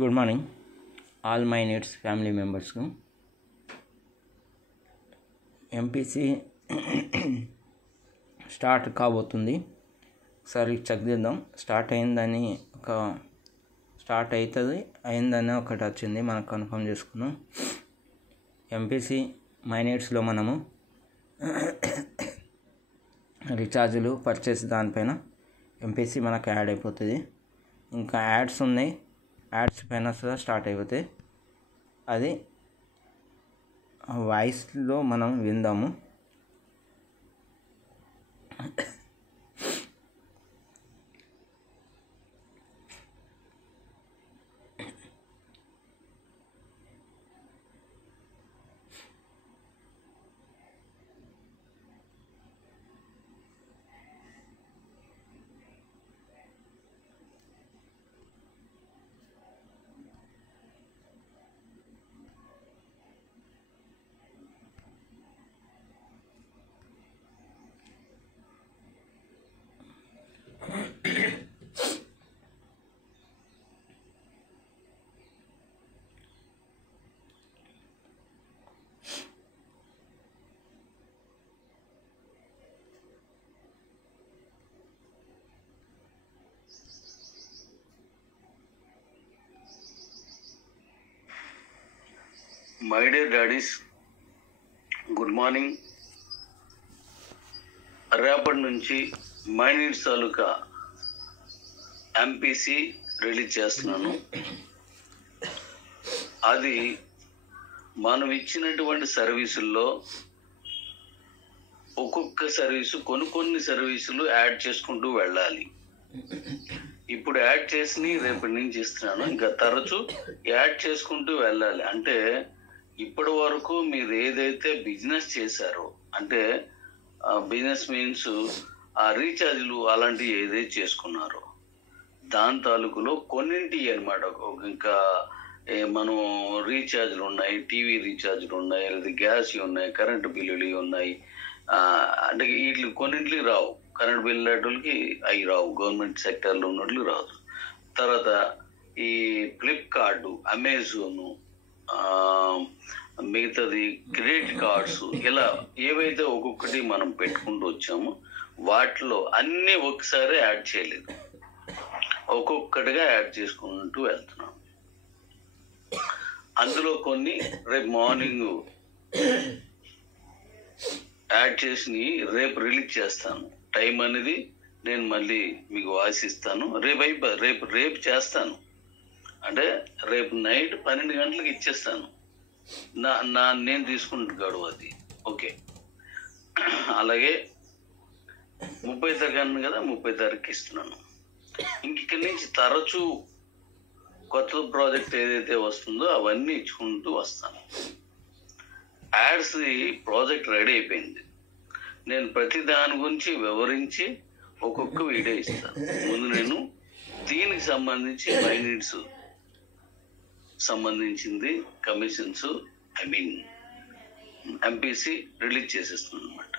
Good morning all my needs family మెంబర్స్కు. MPC start కాబోతుంది. ఒకసారి చెక్ చేద్దాం. స్టార్ట్ అవుతుందని ఒకటి వచ్చింది, మనకు కన్ఫర్మ్ చేసుకుందాం. ఎంపీసీ మై నీడ్స్లో మనము రీఛార్జులు పర్చేస్ దానిపైన ఎంపీసీ మనకు యాడ్ అయిపోతుంది. ఇంకా యాడ్స్ ఉన్నాయి, యాడ్స్ పైన స్టార్ట్ అయిపోతాయి. అది వాయిస్లో మనం విందాము. My dear daddy's, good morning. రేపటి నుంచి my needs taluka MPC release చేస్తున్నాను. అది మనం ఇచ్చినటువంటి సర్వీసుల్లో ఒక్కొక్క సర్వీసు కొన్ని సర్వీసులు యాడ్ చేసుకుంటూ వెళ్ళాలి. ఇప్పుడు యాడ్ చేసి రేపటి నుంచి ఇస్తున్నాను. ఇంకా తరచూ యాడ్ చేసుకుంటూ వెళ్ళాలి. అంటే ఇప్పటి వరకు మీరు ఏదైతే బిజినెస్ చేశారో, అంటే బిజినెస్ మీన్స్ ఆ రీఛార్జ్లు అలాంటివి ఏదైతే చేసుకున్నారో దాని తాలూకులో కొన్నింటి అనమాట. ఇంకా మనం రీఛార్జ్లు ఉన్నాయి, టీవీ రీఛార్జ్లు ఉన్నాయి, లేదా గ్యాస్ ఉన్నాయి, కరెంటు బిల్లులు ఉన్నాయి. అంటే వీటికి కొన్నింటికి రావు, కరెంట్ బిల్ వాటికి అవి రావు, గవర్నమెంట్ సెక్టర్లో ఉన్నట్లు రాదు. తర్వాత ఈ ఫ్లిప్కార్టు, అమెజాను, మిగతాది క్రెడిట్ కార్డ్స్, ఇలా ఏవైతే ఒక్కొక్కటి మనం పెట్టుకుంటూ వచ్చామో వాటిలో అన్నీ ఒకసారి యాడ్ చేయలేదు, ఒక్కొక్కటిగా యాడ్ చేసుకుంటూ వెళ్తున్నాం. అందులో కొన్ని రేపు మార్నింగ్ యాడ్ చేసి రేపు రిలీజ్ చేస్తాను. టైం అనేది నేను మళ్ళీ మీకు వాసిస్తాను. రేపు చేస్తాను. అంటే రేపు నైట్ 12 గంటలకు ఇచ్చేస్తాను. నేను తీసుకుంటు గడువు అది. ఓకే, అలాగే 30 తారీఖు కదా, 30 తారీఖుకి ఇస్తున్నాను. ఇక్కడి నుంచి తరచూ కొత్త ప్రాజెక్ట్ ఏదైతే వస్తుందో అవన్నీ ఇచ్చుకుంటూ వస్తాను. యాడ్స్ ప్రాజెక్ట్ రెడీ అయిపోయింది. నేను ప్రతి దాని గురించి వివరించి ఒక్కొక్క వీడియో ఇస్తాను. ముందు నేను దీనికి సంబంధించి మై నీడ్స్ సంబంధించింది కమిషన్స్, ఎంపీసీ రిలీజ్ చేసేస్తుంది అనమాట.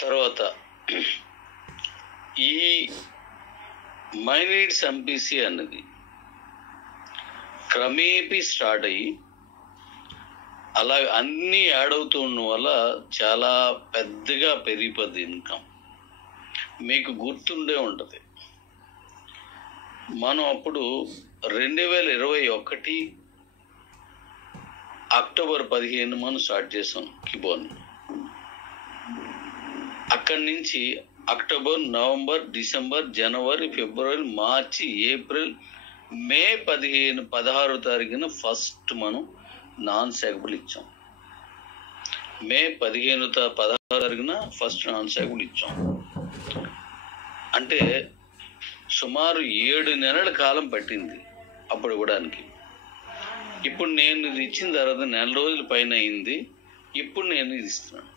తర్వాత ఈ మై నీడ్స్ ఎంపీసీ అన్నది క్రమేపీ స్టార్ట్ అయ్యి అలా అన్నీ యాడ్ అవుతూ ఉండడం వల్ల చాలా పెద్దగా పెరిగిపోద్ది ఇన్కమ్. మీకు గుర్తుండే ఉంటుంది, మనం అప్పుడు 2021 అక్టోబర్ 15 మనం స్టార్ట్ చేసాం కిబోన్. అక్కడి నుంచి అక్టోబర్, నవంబర్, డిసెంబర్, జనవరి, ఫిబ్రవరి, మార్చి, ఏప్రిల్, మే 16 తారీఖున ఫస్ట్ మనం నాన్ సాగబుల్ ఇచ్చాం. మే 16 తారీఖున ఫస్ట్ నాన్ సాగబుల్ ఇచ్చాం. అంటే సుమారు 7 నెలల కాలం పట్టింది అప్పుడు ఇవ్వడానికి. ఇప్పుడు నేను ఇది ఇచ్చిన తర్వాత 1 నెల రోజుల పైన అయింది. ఇప్పుడు నేను ఇది ఇస్తున్నాను.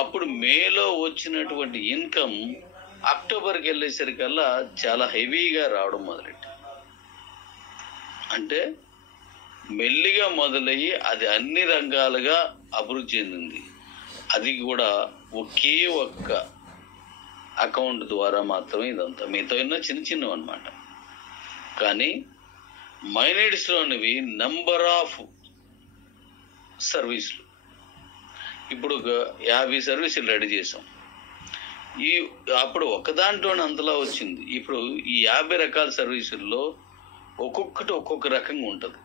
అప్పుడు మేలో వచ్చినటువంటి ఇన్కమ్ అక్టోబర్కి వెళ్ళేసరికల్లా చాలా హెవీగా రావడం మొదలెట్టి. అంటే మెల్లిగా మొదలయ్యి అది అన్ని రంగాలుగా అభివృద్ధి చెందింది. అది కూడా ఒకే ఒక్క అకౌంట్ ద్వారా మాత్రమే ఇదంతా. మిగతా ఉన్న చిన్న చిన్నవి అనమాట. కానీ మైనీడ్స్లోనివి నెంబర్ ఆఫ్ సర్వీసులు. ఇప్పుడు 50 సర్వీసులు రెడీ చేసాం. అప్పుడు ఒక దాంట్లోనే అంతలా వచ్చింది. ఇప్పుడు ఈ 50 రకాల సర్వీసుల్లో ఒక్కొక్కటి ఒక్కొక్క రకంగా ఉంటుంది.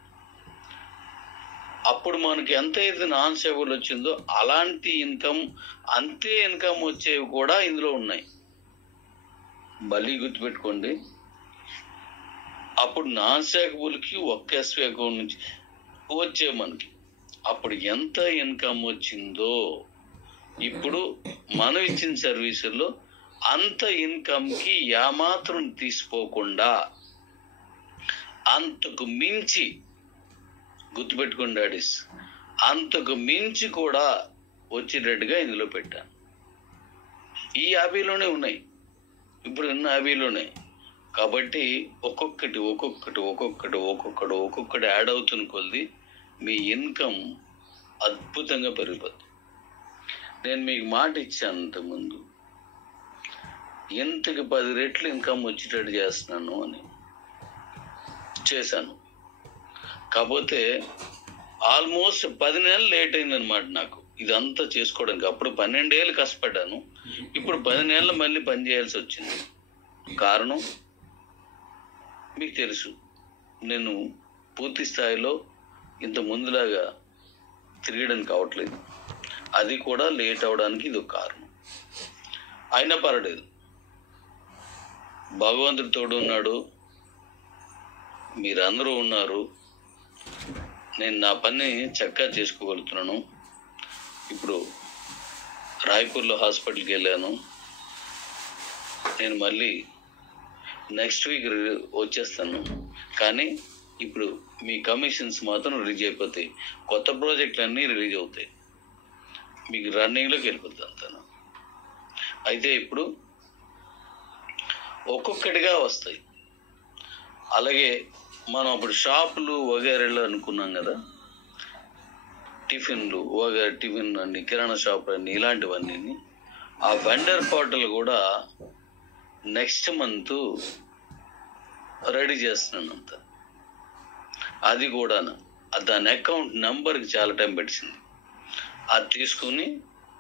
అప్పుడు మనకి ఎంతైతే నాన్ సేవలు వచ్చిందో అలాంటి ఇన్కమ్, అంతే ఇన్కమ్ వచ్చేవి కూడా ఇందులో ఉన్నాయి. మళ్ళీ గుర్తుపెట్టుకోండి, అప్పుడు నాన్ సేవబుల్కి ఒక్క ఎస్వి అకౌంట్ నుంచి వచ్చే మనకి అప్పుడు ఎంత ఇన్కమ్ వచ్చిందో ఇప్పుడు మనం ఇచ్చిన సర్వీసుల్లో అంత ఇన్కమ్కి ఏమాత్రం తీసిపోకుండా అంతకు మించి, గుర్తుపెట్టుకోండి డాడీస్, అంతకు మించి కూడా వచ్చేటట్టుగా ఇందులో పెట్టాను. ఈ 50లోనే ఉన్నాయి, ఇప్పుడు ఉన్న 50లోనే. కాబట్టి ఒక్కొక్కటి ఒక్కొక్కటి ఒక్కొక్కటి ఒక్కొక్కటి ఒక్కొక్కటి యాడ్ అవుతున్న కొద్ది మీ ఇన్కమ్ అద్భుతంగా పెరిగిపోతుంది. నేను మీకు మాట ఇచ్చాను అంతకుముందు, ఇంతకి 10 రెట్లు ఇన్కమ్ వచ్చేటట్టు చేస్తున్నాను అని. చేశాను. కాకపోతే ఆల్మోస్ట్ 10 నెలలు లేట్ అయిందనమాట నాకు ఇదంతా చేసుకోవడానికి. అప్పుడు 12 ఏళ్ళు కష్టపడ్డాను, ఇప్పుడు 10 నెలలు మళ్ళీ పని చేయాల్సి వచ్చింది. కారణం మీకు తెలుసు, నేను పూర్తి స్థాయిలో ఇంత ముందులాగా తిరగడానికి కావట్లేదు. అది కూడా లేట్ అవడానికి ఇది ఒక కారణం. అయినా పర్వాలేదు, భగవంతుడి తోడు ఉన్నాడు, మీరందరూ ఉన్నారు. నేను నా పని చక్కగా చేసుకోగలుగుతున్నాను. ఇప్పుడు రాయపూర్లో హాస్పిటల్కి వెళ్ళాను. నేను మళ్ళీ నెక్స్ట్ వీక్ వచ్చేస్తాను. కానీ ఇప్పుడు మీ కమిషన్స్ మాత్రం రిలీజ్ అయిపోతాయి, కొత్త ప్రాజెక్టులు అన్నీ రిలీజ్ అవుతాయి, మీకు రన్నింగ్లోకి వెళ్ళిపోతుంది అంతా. అయితే ఇప్పుడు ఒక్కొక్కటిగా వస్తాయి. అలాగే మనం అప్పుడు షాపులు వగేరేలు అనుకున్నాం కదా, టిఫిన్లు వగేరే, టిఫిన్ అన్ని, కిరాణా షాపులు అన్ని, ఇలాంటివన్నీ. ఆ వెండర్ పోర్టల్ కూడా నెక్స్ట్ మంత్ రెడీ చేస్తున్నాను అంత. అది కూడా దాని అకౌంట్ నెంబర్కి చాలా టైం పెట్టింది. అది తీసుకుని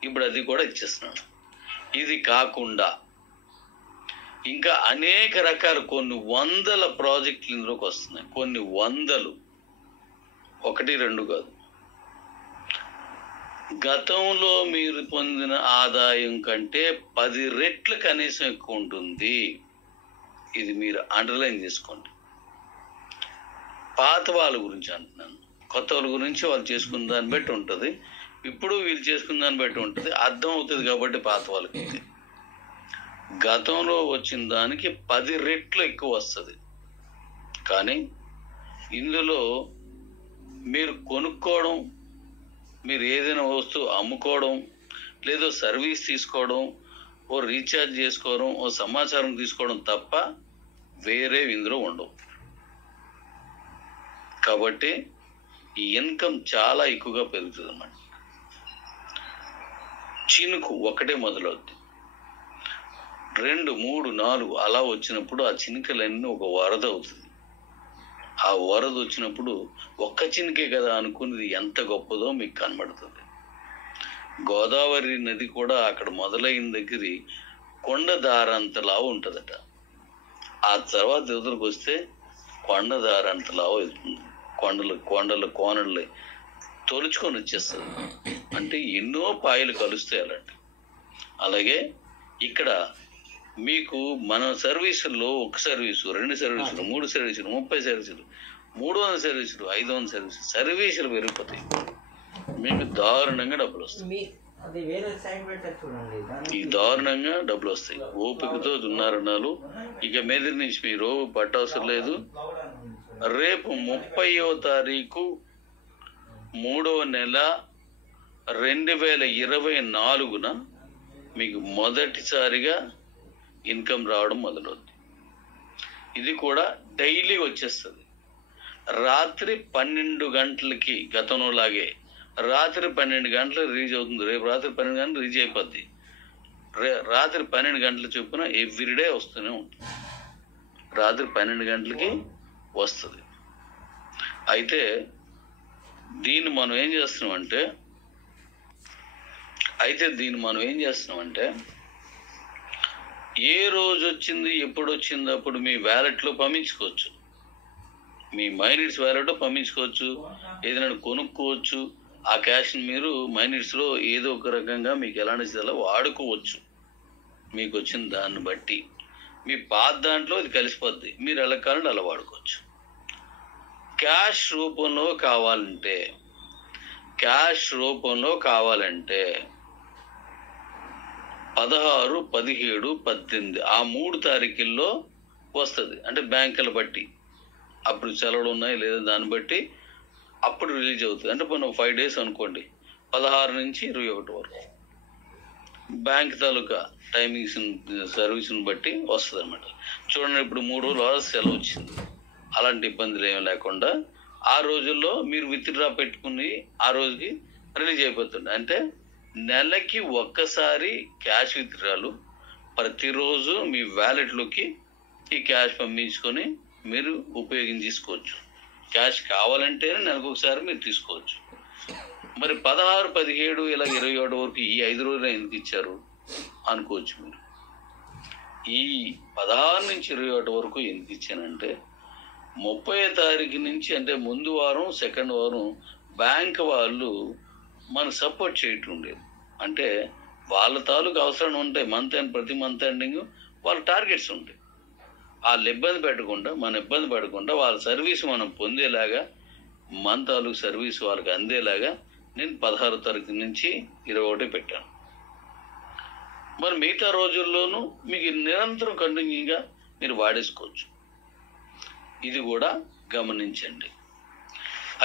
ఇప్పుడు అది కూడా ఇచ్చేస్తున్నాను. ఇది కాకుండా ఇంకా అనేక రకాల కొన్ని వందల ప్రాజెక్టులు ఇందులోకి వస్తున్నాయి. కొన్ని వందలు, 1, 2 కాదు. గతంలో మీరు పొందిన ఆదాయం కంటే 10 రెట్లు కనీసం ఎక్కువ ఉంటుంది. ఇది మీరు అండర్లైన్ చేసుకోండి. పాత వాళ్ళ గురించి అంటున్నాను, కొత్త వాళ్ళ గురించి వాళ్ళు చేసుకున్న దాన్ని బట్టి ఉంటుంది, ఇప్పుడు వీళ్ళు చేసుకున్న దాన్ని బట్టి ఉంటుంది. అర్థం అవుతుంది కాబట్టి పాత వాళ్ళకి గతంలో వచ్చిన దానికి 10 రెట్లు ఎక్కువ వస్తుంది. కానీ ఇందులో మీరు కొనుక్కోవడం, మీరు ఏదైనా వస్తువు అమ్ముకోవడం, లేదో సర్వీస్ తీసుకోవడం, ఓ రీఛార్జ్ చేసుకోవడం, ఓ సమాచారం తీసుకోవడం తప్ప వేరే ఇందులో ఉండవు. కాబట్టి ఈ ఇన్కమ్ చాలా ఎక్కువగా పెరుగుతుంది అన్నమాట. చినుకు ఒకటే మొదలవుద్ది, 2, 3, 4 అలా వచ్చినప్పుడు ఆ చినుకలన్నీ ఒక వరద అవుతుంది. ఆ వరద వచ్చినప్పుడు ఒక్క చినుకే కదా అనుకున్నది ఎంత గొప్పదో మీకు కనబడుతుంది. గోదావరి నది కూడా అక్కడ మొదలైన దగ్గర కొండ దారంతలా ఉంటుందట. ఆ తర్వాత ఎదురుకు వస్తే కొండ దారంతలా వెళ్తుంది. కొండలు కోనలు తొలుచుకొని వచ్చేస్తుంది. అంటే ఎన్నో పాయలు కలుస్తాయి అలాంటి. అలాగే ఇక్కడ మీకు మన సర్వీసుల్లో 1 సర్వీసు, 2 సర్వీసులు, 3 సర్వీసులు, 30 సర్వీసులు, 300 సర్వీసులు, 500 సర్వీసులు, సర్వీసులు పెరిగిపోతాయి. మీకు దారుణంగా డబ్బులు వస్తాయి. ఈ దారుణంగా డబ్బులు వస్తాయి. ఓపికతో దున్నారన్నాలు. ఇక మీద నుంచి మీరు పట్టవసరం లేదు. రేపు 30వ తారీఖు 3వ నెల 2024న మీకు మొదటిసారిగా ఇన్కమ్ రావడం మొదలవుతుంది. ఇది కూడా డైలీ వచ్చేస్తుంది. రాత్రి 12 గంటలకి, గతంలో లాగే రాత్రి 12 గంటలకు రిలీజ్ అవుతుంది. రేపు రాత్రి 12 గంటలకు రిలీజ్ అయిపోద్ది. రాత్రి 12 గంటల చొప్పున ఎవ్రీడే వస్తూనే ఉంటుంది. రాత్రి 12 గంటలకి వస్తుంది. అయితే దీన్ని మనం ఏం చేస్తున్నామంటే ఏ రోజు వచ్చింది, ఎప్పుడు వచ్చింది అప్పుడు మీ వ్యాలెట్లో పంపించుకోవచ్చు. మీ మైనిట్స్ వ్యాలెట్లో పంపించుకోవచ్చు, ఏదైనా కొనుక్కోవచ్చు. ఆ క్యాష్ని మీరు మైనిట్స్లో ఏదో ఒక రకంగా మీకు ఎలాంటి స్థితిలో వాడుకోవచ్చు. మీకు వచ్చిన దాన్ని బట్టి మీ పాత దాంట్లో ఇది కలిసిపోద్ది, మీరు ఎలా కావాలంటే అలా వాడుకోవచ్చు. క్యాష్ రూపంలో కావాలంటే 16, 17, 18 ఆ 3 తారీఖుల్లో వస్తుంది. అంటే బ్యాంకులు బట్టి అప్పుడు సెలవులు ఉన్నాయి లేదా దాన్ని బట్టి అప్పుడు రిలీజ్ అవుతుంది. అంటే మనం 5 days అనుకోండి, 16 నుంచి 21 వరకు బ్యాంక్ తాలూకా టైమింగ్స్ సర్వీస్ని బట్టి వస్తుంది అనమాట. చూడండి, ఇప్పుడు 3 రోజులు సెలవు వచ్చింది, అలాంటి ఇబ్బందులు ఏమి లేకుండా ఆ రోజుల్లో మీరు విత్డ్రా పెట్టుకుని ఆ రోజుకి రిలీజ్ అయిపోతుంది. అంటే నెలకి ఒక్కసారి క్యాష్ విత్డ్రాలు, ప్రతిరోజు మీ వ్యాలెట్లోకి ఈ క్యాష్ పంపించుకొని మీరు ఉపయోగించుకోవచ్చు. క్యాష్ కావాలంటేనే నెలకు ఒకసారి మీరు తీసుకోవచ్చు. మరి 16, 17 ఇలా 21 వరకు ఈ 5 రోజులు ఎందుకు ఇచ్చారు అనుకోవచ్చు మీరు. ఈ 16 నుంచి 21 వరకు ఎందుకు ఇచ్చానంటే 30వ తారీఖు నుంచి, అంటే ముందు వారం, సెకండ్ వారం బ్యాంక్ వాళ్ళు మనకు సపోర్ట్ చేయటం ఉండేది. అంటే వాళ్ళ తాలూకు అవసరాలు ఉంటాయి. ప్రతి మంత్ ఎండింగ్ వాళ్ళ టార్గెట్స్ ఉంటాయి. వాళ్ళు ఇబ్బంది పెట్టకుండా వాళ్ళ సర్వీస్ మనం పొందేలాగా, మన తాలూకు సర్వీస్ వాళ్ళకి అందేలాగా నేను 16వ తారీఖు నుంచి 21 పెట్టాను. మరి మిగతా రోజుల్లోనూ మీకు నిరంతరం కంటిన్యూగా మీరు వాడేసుకోవచ్చు. ఇది కూడా గమనించండి.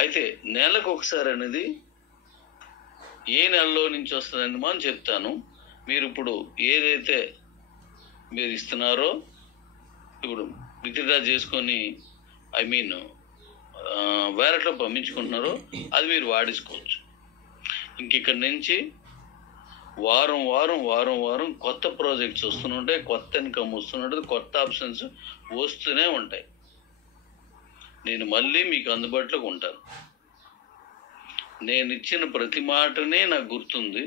అయితే నెలకు ఒకసారి అనేది ఏ నెలలో నుంచి వస్తుందని మనం చెప్తాను. మీరు ఇప్పుడు ఏదైతే మీరు ఇస్తున్నారో, ఇప్పుడు విత్డ్రా చేసుకొని వ్యాలెట్లో పంపించుకుంటున్నారో అది మీరు వాడేసుకోవచ్చు. ఇక్కడ నుంచి వారం కొత్త ప్రాజెక్ట్స్ వస్తుంటాయి, కొత్త ఇన్కమ్ వస్తుంటుంది, కొత్త ఆప్షన్స్ వస్తూనే ఉంటాయి. నేను మళ్ళీ మీకు అందుబాటులోకి ఉంటాను. నేను ఇచ్చిన ప్రతి మాటనే నాకు గుర్తుంది.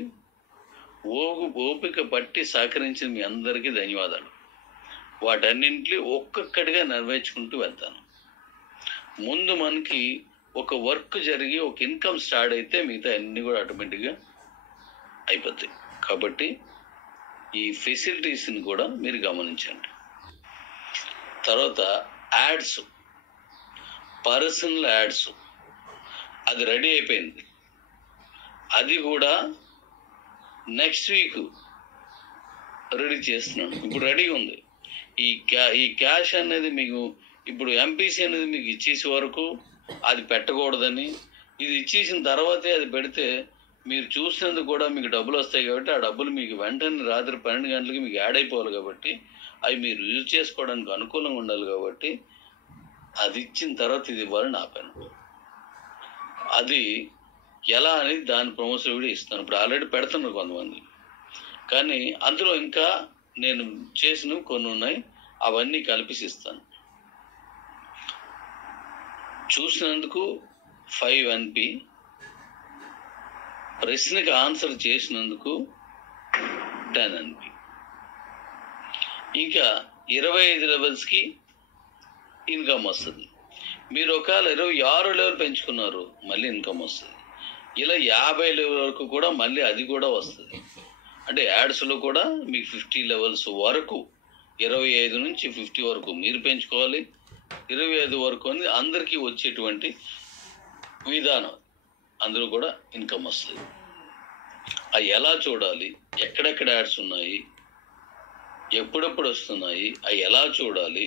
ఓపిక పట్టి సహకరించిన మీ అందరికీ ధన్యవాదాలు. వాటన్నింటినీ ఒక్కొక్కటిగా నెరవేర్చుకుంటూ వెళ్తాను. ముందు మనకి ఒక వర్క్ జరిగి ఒక ఇన్కమ్ స్టార్ట్ అయితే మిగతా అన్నీ కూడా ఆటోమేటిక్గా అయిపోతాయి. కాబట్టి ఈ ఫెసిలిటీస్ని కూడా మీరు గమనించండి. తర్వాత యాడ్స్, పర్సనల్ యాడ్స్ అది రెడీ అయిపోయింది. అది కూడా నెక్స్ట్ వీక్ రెడీ చేస్తున్నాను. ఇప్పుడు రెడీగా ఉంది. ఈ క్యాష్ అనేది మీకు ఇప్పుడు ఎంపీసీ అనేది మీకు ఇచ్చేసే వరకు అది పెట్టకూడదని, ఇది ఇచ్చేసిన తర్వాతే అది పెడితే మీరు చూసినందుకు కూడా మీకు డబ్బులు వస్తాయి. కాబట్టి ఆ డబ్బులు మీకు వెంటనే రాత్రి 12 గంటలకి మీకు యాడ్ అయిపోవాలి. కాబట్టి అవి మీరు యూజ్ చేసుకోవడానికి అనుకూలంగా ఉండాలి. కాబట్టి అది ఇచ్చిన తర్వాత ఇది ఇవ్వాలని ఆపాను. అది ఎలా అనేది దాని ప్రమోషన్ వీడియో ఇస్తాను. ఇప్పుడు ఆల్రెడీ పెడుతున్నారు కొంతమంది, కానీ అందులో ఇంకా నేను చేసినవి కొన్ని ఉన్నాయి, అవన్నీ కలిపిసి ఇస్తాను. చూసినందుకు 5 NP, ప్రశ్నకి ఆన్సర్ చేసినందుకు 10 NP. ఇంకా 25 లెవెల్స్కి ఇన్కమ్ వస్తుంది. మీరు ఒకవేళ 26 లెవెల్ పెంచుకున్నారు మళ్ళీ ఇన్కమ్ వస్తుంది. ఇలా 50 లెవెల్ వరకు కూడా మళ్ళీ అది కూడా వస్తుంది. అంటే యాడ్స్లో కూడా మీకు 50 లెవెల్స్ వరకు, 25 నుంచి 50 వరకు మీరు పెంచుకోవాలి. 25 వరకు అని అందరికీ వచ్చేటువంటి విధానం, అందులో కూడా ఇన్కమ్ వస్తుంది. అవి ఎలా చూడాలి, ఎక్కడెక్కడ యాడ్స్ ఉన్నాయి, ఎప్పుడెప్పుడు వస్తున్నాయి, అవి ఎలా చూడాలి,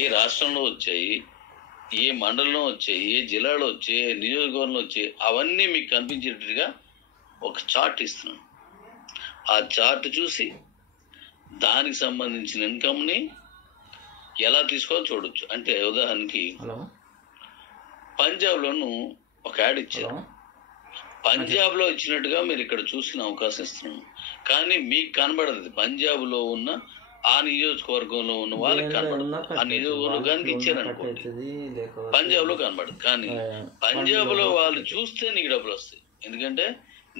ఏ రాష్ట్రంలో వచ్చాయి, ఏ మండలంలో వచ్చాయి, ఏ జిల్లాలో వచ్చాయి, ఏ నియోజకవర్గంలో వచ్చాయి, అవన్నీ మీకు కనిపించేట్టుగా ఒక చార్ట్ ఇస్తున్నాను. ఆ చార్ట్ చూసి దానికి సంబంధించిన ఇన్కమ్ని ఎలా తీసుకోవాలో చూడొచ్చు. అంటే ఉదాహరణకి పంజాబ్లోను ఒక యాడ్ ఇచ్చారు. పంజాబ్లో ఇచ్చినట్టుగా మీరు ఇక్కడ చూసిన అవకాశం ఇస్తున్నాను, కానీ మీకు కనబడదు. పంజాబ్లో ఉన్న ఆ నియోజకవర్గంలో ఉన్న వాళ్ళకి కనబడదు. ఆ నియోజకవర్గానికి ఇచ్చారనుకోండి, పంజాబ్లో కనబడదు. కానీ పంజాబ్లో వాళ్ళు చూస్తే నీకు డబ్బులు వస్తాయి. ఎందుకంటే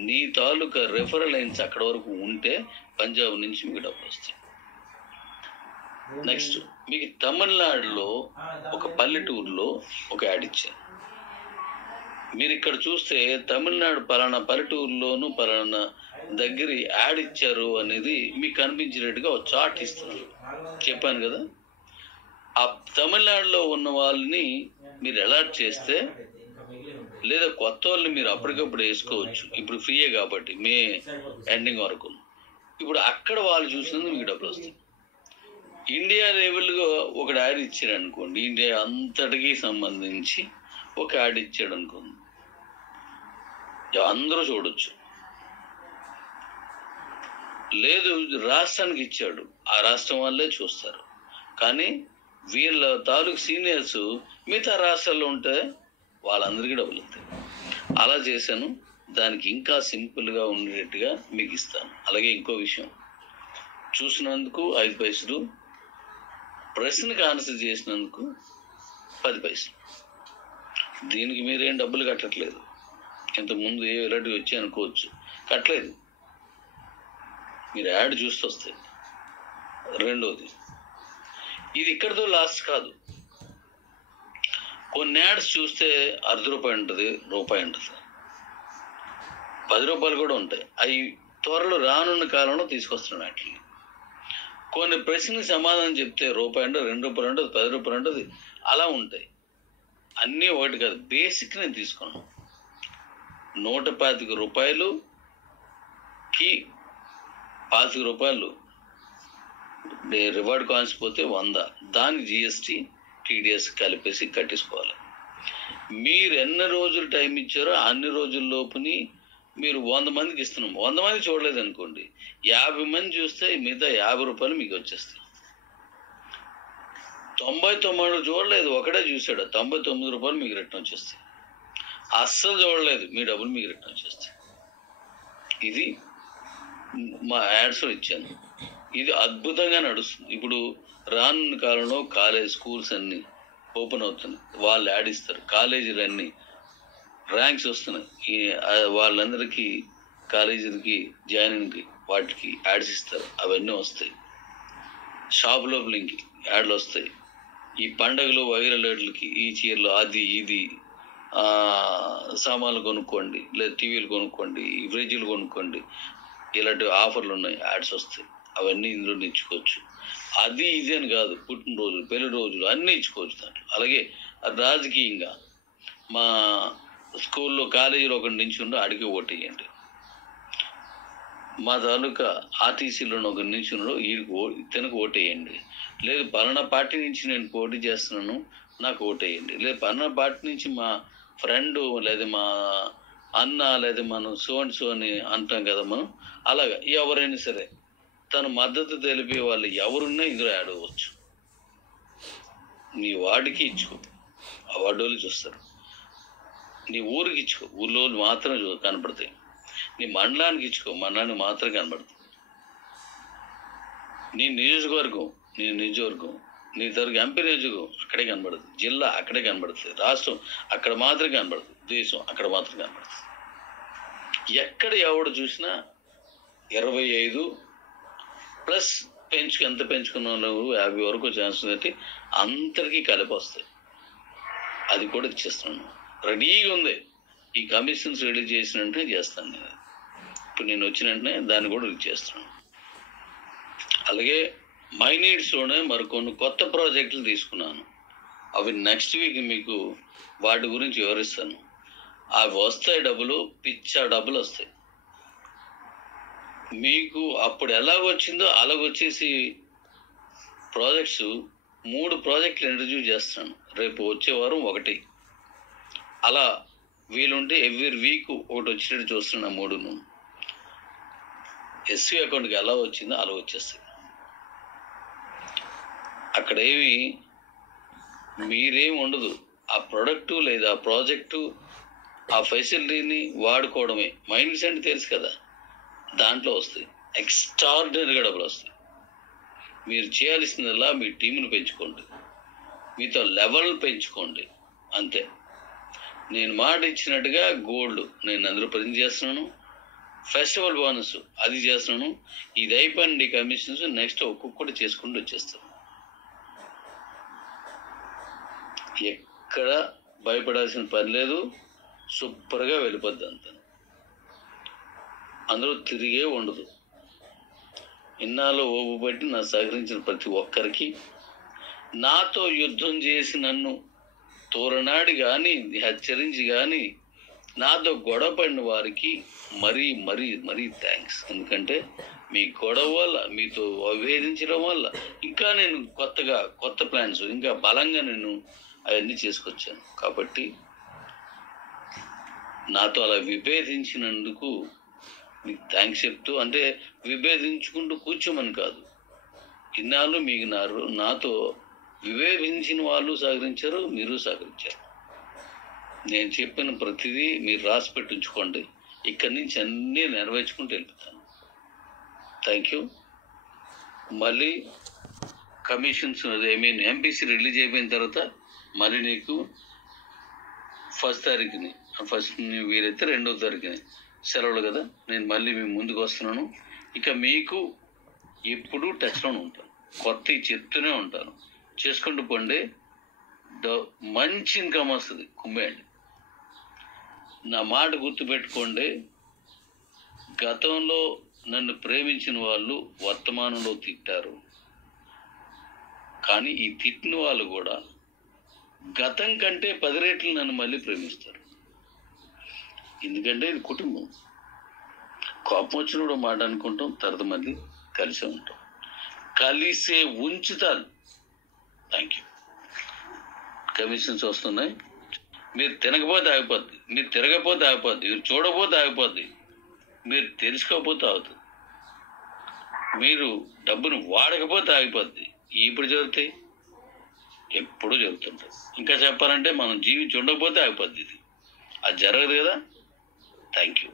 నీ తాలూకా రెఫరల్ లైన్స్ అక్కడ వరకు ఉంటే పంజాబ్ నుంచి మీకు డబ్బులు వస్తాయి. నెక్స్ట్, మీకు తమిళనాడులో ఒక పల్లెటూరులో ఒక యాడ్ ఇచ్చాను. మీరు ఇక్కడ చూస్తే తమిళనాడు పలానా పల్లెటూరులోను పలానా దగ్గర యాడ్ ఇచ్చారు అనేది మీకు కనిపించినట్టుగా ఒక చార్ట్ ఇస్తున్నాను. చెప్పాను కదా, ఆ తమిళనాడులో ఉన్న వాళ్ళని మీరు అలర్ట్ చేస్తే, లేదా కొత్త వాళ్ళని మీరు అప్పటికప్పుడు వేసుకోవచ్చు. ఇప్పుడు ఫ్రీయే కాబట్టి మే ఎండింగ్ వరకు. ఇప్పుడు అక్కడ వాళ్ళు చూసినందుకు మీకు డబ్బులు వస్తాయి. ఇండియా లెవెల్గా ఒక యాడ్ ఇచ్చాడు అనుకోండి, ఇండియా అంతటికి సంబంధించి ఒక యాడ్ ఇచ్చాడు అనుకోండి, అందరూ చూడొచ్చు. లేదు రాష్ట్రానికి ఇచ్చాడు, ఆ రాష్ట్రం వాళ్ళే చూస్తారు. కానీ వీళ్ళ తాలూకు సీనియర్స్ మిగతా రాష్ట్రాల్లో ఉంటే వాళ్ళందరికీ డబ్బులు వస్తాయి. అలా చేశాను. దానికి ఇంకా సింపుల్గా ఉండేట్టుగా మీకు ఇస్తాను. అలాగే ఇంకో విషయం, చూసినందుకు 5 పైసలు, ప్రశ్నకు ఆన్సర్ చేసినందుకు 10 పైసలు. దీనికి మీరేం డబ్బులు కట్టట్లేదు. ఇంతకుముందు ఏ ఇలాంటివి వచ్చి అనుకోవచ్చు, కట్టలేదు. మీరు యాడ్ చూస్తూ వస్తాయి. రెండోది, ఇది ఇక్కడితో లాస్ట్ కాదు. కొన్ని యాడ్స్ చూస్తే ₹1 ఉంటుంది, రూపాయి ఉంటుంది, ₹10 కూడా ఉంటాయి. అవి త్వరలో రానున్న కాలంలో తీసుకొస్తున్నాను. వాటిని కొన్ని ప్రశ్నకి సమాధానం చెప్తే రూపాయి ఉంటుంది, ₹2 ఉంటుంది, ₹10 ఉంటుంది, అలా ఉంటాయి. అన్నీ ఒకటి కాదు. బేసిక్ నేను తీసుకున్నాను. ₹125కి ₹25 రివార్డ్ కాయిన్స్ పోతే 100, దానికి జిఎస్టీ టీడీఎస్ కలిపేసి కట్టేసుకోవాలి. మీరు ఎన్ని రోజులు టైం ఇచ్చారో అన్ని రోజుల్లోపుని మీరు 100 మందికి ఇస్తున్నాం. 100 మంది చూడలేదు అనుకోండి, 50 మంది చూస్తే మిగతా ₹50 మీకు వచ్చేస్తాయి. 99 చూడలేదు, ఒకటే చూశాడు, ₹99 మీకు రిటర్న్ వచ్చేస్తాయి. అస్సలు చూడలేదు, మీ డబ్బులు మీకు రిటర్న్ వచ్చేస్తాయి. ఇది మా యాడ్స్లో ఇచ్చాను. ఇది అద్భుతంగా నడుస్తుంది. ఇప్పుడు రానున్న కాలంలో స్కూల్స్ అన్నీ ఓపెన్ అవుతున్నాయి, వాళ్ళు యాడ్ ఇస్తారు. కాలేజీలన్నీ ర్యాంక్స్ వస్తున్నాయి, వాళ్ళందరికీ కాలేజీలకి జాయినింగ్కి వాటికి యాడ్స్ ఇస్తారు. అవన్నీ వస్తాయి. షాప్ లోపలికి యాడ్లు వస్తాయి. ఈ పండగలు వైరల్కి ఈ చీరలు అది ఇది సామాన్లు కొనుక్కోండి, లేదా టీవీలు కొనుక్కోండి, ఫ్రిడ్జ్లు కొనుక్కోండి, ఇలాంటి ఆఫర్లు ఉన్నాయి, యాడ్స్ వస్తాయి. అవన్నీ ఇందులో ఇచ్చుకోవచ్చు. అది ఇది అని కాదు, పుట్టినరోజులు, పెళ్లి రోజులు అన్నీ ఇచ్చుకోవచ్చు దాంట్లో. అలాగే రాజకీయంగా మా స్కూల్లో కాలేజీలో ఒకటి నించుండో అడిగి ఓటేయండి, మా తాలూకా ఆర్టీసీలో ఒకటి నించున్నాడు ఇతనికి ఓటేయండి, లేదు పలానా పార్టీ నుంచి నేను పోటీ చేస్తున్నాను నాకు ఓటేయండి, లేదు పలానా పార్టీ నుంచి మా ఫ్రెండ్ లేదా మా అన్న లేదా మనం సో అండ్ సో అని అంటాం కదా మనం. అలాగా ఎవరైనా సరే తన మద్దతు తెలిపే వాళ్ళు ఎవరున్నా ఇందులో యాడ్ అవ్వచ్చు. నీ వార్డుకి ఇచ్చుకో, ఆ వార్డు వాళ్ళు చూస్తారు. నీ ఊరికి ఇచ్చుకో, ఊళ్ళో మాత్రం కనపడతాయి. నీ మండలానికి ఇచ్చుకో, మండలానికి మాత్రం కనపడుతుంది. నీ నియోజకవర్గం నీ తరగతి ఎంపీ నియోజకవర్గం అక్కడే కనబడుతుంది, జిల్లా అక్కడే కనబడుతుంది, రాష్ట్రం అక్కడ మాత్రం కనబడుతుంది, దేశం అక్కడ మాత్రం కనబడుతుంది. ఎక్కడ ఎవడు చూసినా 25 ప్లస్ ఎంత పెంచుకున్న 50 వరకు ఛాన్స్ బట్టి అందరికీ కలిపి వస్తాయి. అది కూడా ఇచ్చేస్తున్నాను, రెడీగా ఉంది. ఈ కమిషన్స్ రెడీ చేసిన వెంటనే చేస్తాను నేను. ఇప్పుడు నేను వచ్చిన వెంటనే దాన్ని కూడా ఇచ్చేస్తున్నాను. అలాగే మై నీడ్స్లోనే మరికొన్ని కొత్త ప్రాజెక్టులు తీసుకున్నాను. అవి నెక్స్ట్ వీక్ మీకు వాటి గురించి వివరిస్తాను. అవి వస్తాయి, డబ్బులు పిచ్చా డబ్బులు వస్తాయి. మీకు అప్పుడు ఎలాగొచ్చిందో అలాగొచ్చేసి ప్రాజెక్ట్స్ 3 ప్రాజెక్టులు ఇంట్రడ్యూస్ చేస్తున్నాను. రేపు వచ్చే వారం 1. అలా వీలుంటే ఎవ్రీ వీక్ ఒకటి వచ్చేటట్టు చూస్తున్నాను. 3 ఎస్వి అకౌంట్కి ఎలా వచ్చిందో అలా వచ్చేస్తాయి. అక్కడ మీరేం ఉండదు. ఆ ప్రొడక్టు లేదా ఆ ప్రాజెక్టు ఆ ఫెసిలిటీని వాడుకోవడమే. మైండ్స్ అంటే తెలుసు కదా, దాంట్లో వస్తాయి ఎక్స్ట్రాడినరీగా డబ్బులు వస్తాయి. మీరు చేయాల్సిందల్లా మీ టీంని పెంచుకోండి, మీతో లెవెల్ పెంచుకోండి, అంతే. నేను మాట ఇచ్చినట్టుగా గోల్డ్ నేను అందులో ప్రజెంట్ చేస్తున్నాను, ఫెస్టివల్ బోనస్ అది చేస్తున్నాను. ఇది అయిపోయింది కమిషన్స్, నెక్స్ట్ ఒక్కొక్కటి చేసుకుంటూ వచ్చేస్తాను. ఎక్కడ భయపడాల్సిన పని లేదు, సూపర్గా వెళ్ళిపోద్ది అంతా. అందులో తిరిగే ఉండదు. ఇన్నాళ్ళు ఓపు బట్టి నా సహకరించిన ప్రతి ఒక్కరికి, నాతో యుద్ధం చేసి నన్ను తోరనాడి కానీ హెచ్చరించి కానీ నాతో గొడవ పడిన వారికి మరీ మరీ మరీ థ్యాంక్స్. ఎందుకంటే మీ గొడవ వల్ల, మీతో విభేదించడం వల్ల ఇంకా నేను కొత్త ప్లాన్స్ ఇంకా బలంగా నేను అవన్నీ చేసుకొచ్చాను. కాబట్టి నాతో అలా విభేదించినందుకు మీకు థ్యాంక్స్ చెప్తూ, అంటే విభేదించుకుంటూ కూర్చోమని కాదు, ఇన్నాళ్ళు మీకు నాతో విభేదించిన వాళ్ళు సహకరించారు, మీరు సహకరించారు. నేను చెప్పిన ప్రతిదీ మీరు రాసి పెట్టించుకోండి. ఇక్కడి నుంచి అన్నీ నెరవేర్చుకుంటూ వెళ్ళిపోతాను. Thank you. మళ్ళీ కమిషన్స్ ఎంపీసీ రిలీజ్ అయిపోయిన తర్వాత మళ్ళీ నీకు 1st తారీఖుని, వీలైతే 2వ తారీఖుని సెలవులు కదా, నేను మళ్ళీ మీ ముందుకు వస్తున్నాను. ఇక మీకు ఎప్పుడూ టచ్లోనే ఉంటాను, కొత్త చెప్తూనే ఉంటాను. చేసుకుంటూ పోండి, మంచి ఇన్కమ్ వస్తుంది, కుమ్మేయండి. నా మాట గుర్తుపెట్టుకోండి, గతంలో నన్ను ప్రేమించిన వాళ్ళు వర్తమానంలో తిట్టారు, కానీ ఈ తిట్టిన వాళ్ళు కూడా గతం కంటే 10 రెట్లు నన్ను మళ్ళీ ప్రేమిస్తారు. ఎందుకంటే ఇది కుటుంబం. కోపం వచ్చినప్పుడు మాట అనుకుంటాం, తర్వాత మళ్ళీ కలిసే ఉంటాం, కలిసే ఉంచుతాను. Thank you. కమిషన్స్ వస్తున్నాయి. మీరు తినకపోతే ఆగిపోద్ది, మీరు తిరగకపోతే ఆగిపోద్ది, మీరు చూడకపోతే ఆగిపోద్ది, మీరు తెలుసుకోకపోతే అవుతుంది, మీరు డబ్బును వాడకపోతే ఆగిపోద్ది. ఇప్పుడు జరుగుతాయి, ఎప్పుడు జరుగుతుంటాయి. ఇంకా చెప్పాలంటే మనం జీవించి ఉండకపోతే ఆగిపోద్ది. ఇది అది జరగదు కదా. Thank you.